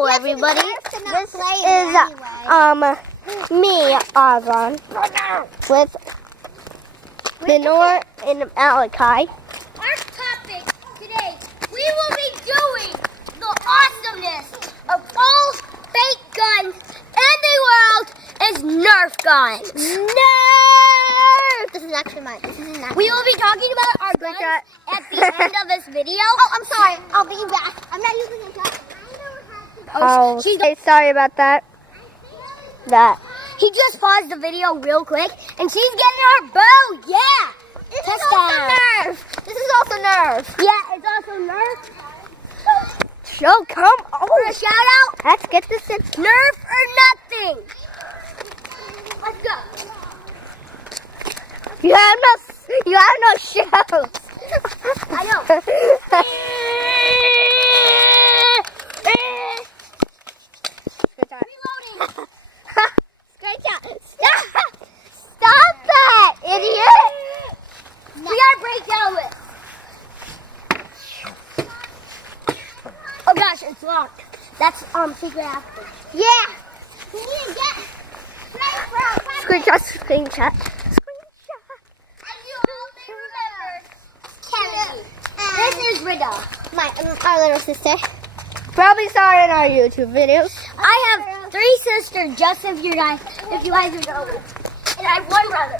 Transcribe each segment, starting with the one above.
Hello, everybody. This is me, Argon, with Lenore and Malachi. Our topic today, we will be doing the awesomeness of all fake guns in the world is Nerf guns. Nerf! This is actually mine. We will be talking about our guns at the end of this video. Oh, I'm sorry. I'll be back. I'm not using it yet. Oh, sorry about that. He just paused the video real quick, and she's getting her bow. Yeah. This is also Nerf. This is also Nerf. Yeah, it's also Nerf. So come on. For a shout out, Let's get this in. Nerf or nothing. Let's go. You have no shells. I know. Reloading. Great job. Stop that, idiot. We gotta break down with. Oh gosh, it's locked. That's secret after. Yeah. We need to get Screenshot. And you all may remember Kennedy. This is Rita. Our little sister. Probably saw it in our YouTube videos. I have 3 sisters, just if you guys are knowing. And I have 1 brother.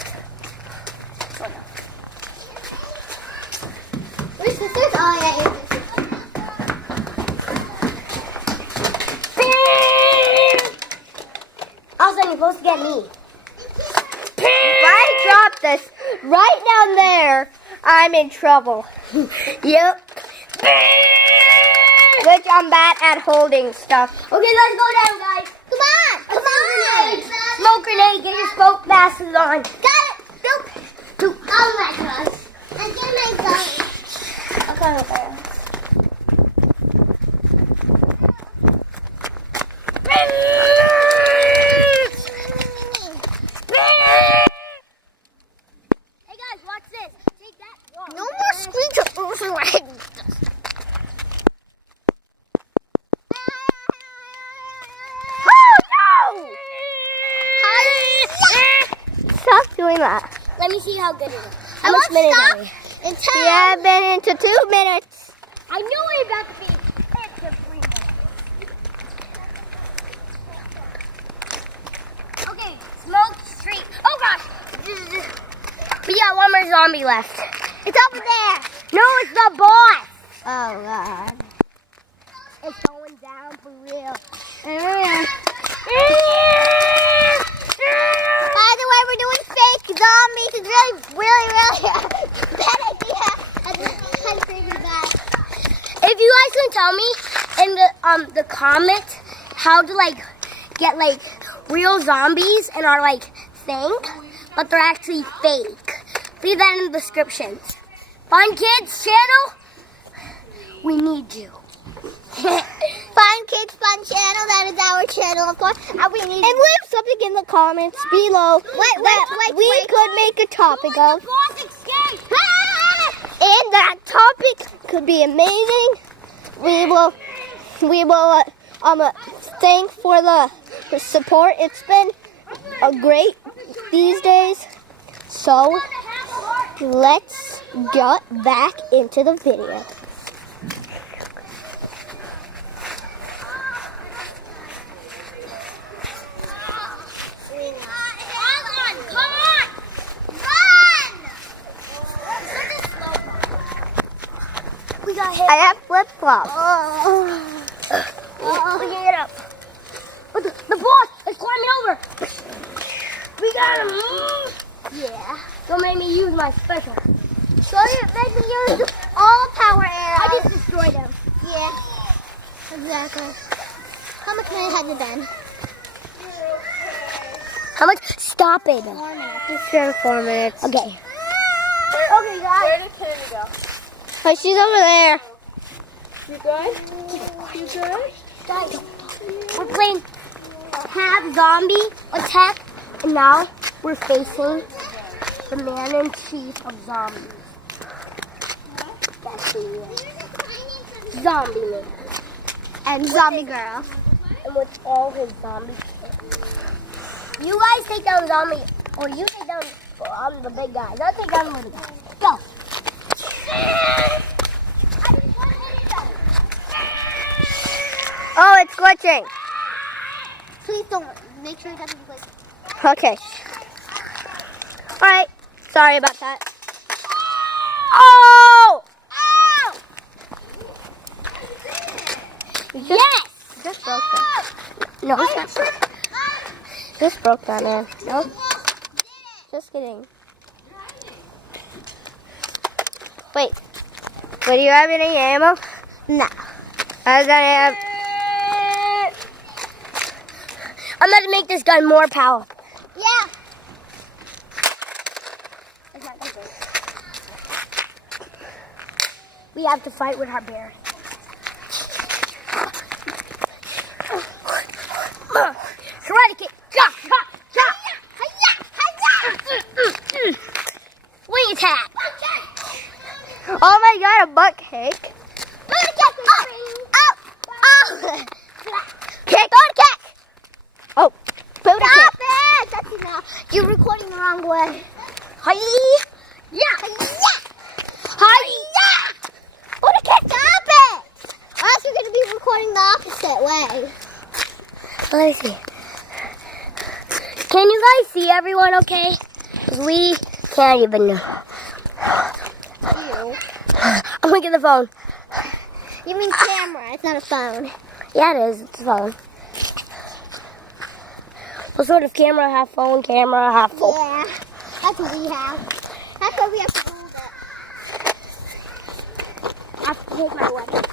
Three sisters? Oh yeah, your sisters. Also, you're supposed to get me. If I drop this right down there, I'm in trouble. Yep. Which I'm bad at holding stuff. Okay, let's go down, guys. Come on. Smoke grenade. Get your smoke glasses on. Got it. Nope. Oh my gosh. I'm getting my gun. Okay. Hey guys, watch this. Take that. Whoa. No more screens. Stop doing that. Let me see how good it is. I won't stop until we have been into 2 minutes. I knew it was about to be extra 3 minutes. Okay, smoke street. Oh gosh. We got 1 more zombie left. It's over there. No, it's the boss. Oh God. It's going down for real. By the way, we're doing fake zombies. It's really bad idea. If you guys can tell me in the comments how to get real zombies in our thing, but they're actually fake, leave that in the descriptions. Fun Kids channel, we need you. Fun Kids Fun Channel, that is our channel, of course. And leave something in the comments below. We could make a topic of. And that topic could be amazing. We will thank for the support. It's been great these days. So let's get back into the video. I have flip-flops. We can get up. The boss is climbing over. We got him. Yeah. Don't make me use my special. So you make me use all power arrows. I just destroyed him. Yeah. Exactly. How much minute has it been? How much? Stop it. 4 minutes. It's been 4 minutes. Okay. Okay, guys. Where did Kennedy go? Oh, she's over there. You good? You good? Guys, we're playing half zombie attack, and now we're facing the man-in-chief of zombies. That's who he is. Zombie man. And zombie girl. and with all his zombies. You guys take down the zombie, or you take down the big guys. I'll take down the little guys. Go. Oh, it's glitching. Please don't. Make sure it doesn't glitch. Okay. All right. Sorry about that. Oh! Oh! Yes! Just broke that. No, it's not. Just broke that, man. No. Just kidding. Wait. Do you have any ammo? No. I have. I'm going to make this gun more powerful. Yeah. We have to fight with our bear. Karate kick. Wing attack. Oh my god, a butt cake. Kick. Oh, Buddha kick. Stop it! That's enough. You're recording the wrong way. Hi. Yeah. Hi. Buddha kick. Stop it! Or else you're going to be recording the opposite way. Let me see. Can you guys see everyone okay? 'Cause we can't even know. I'm looking at the phone. You mean camera? It's not a phone. Yeah, it is. It's a phone. What sort of camera? Half phone, camera, half phone. Yeah, that's what we have. That's why we have to hold it. I have to take my weapon.